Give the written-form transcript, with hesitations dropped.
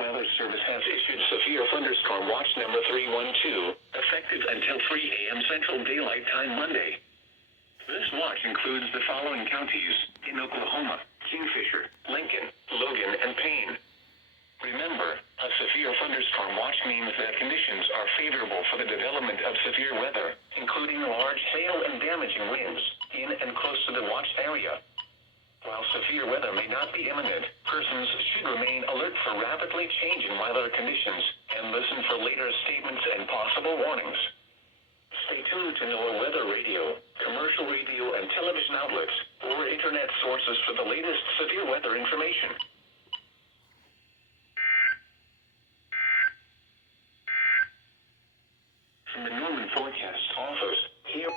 Weather Service has issued severe thunderstorm watch number 312, effective until 3 a.m. Central Daylight Time Monday. This watch includes the following counties in Oklahoma: Kingfisher, Lincoln, Logan, and Payne. Remember, a severe thunderstorm watch means that conditions are favorable for the development of severe weather, including large hail and damaging winds, in and close to the watch area. While severe weather may not be imminent, persons should remain alert for rapidly changing weather conditions and listen for later statements and possible warnings. Stay tuned to NOAA Weather Radio, commercial radio and television outlets, or internet sources for the latest severe weather information. From the Norman Forecast Office, here...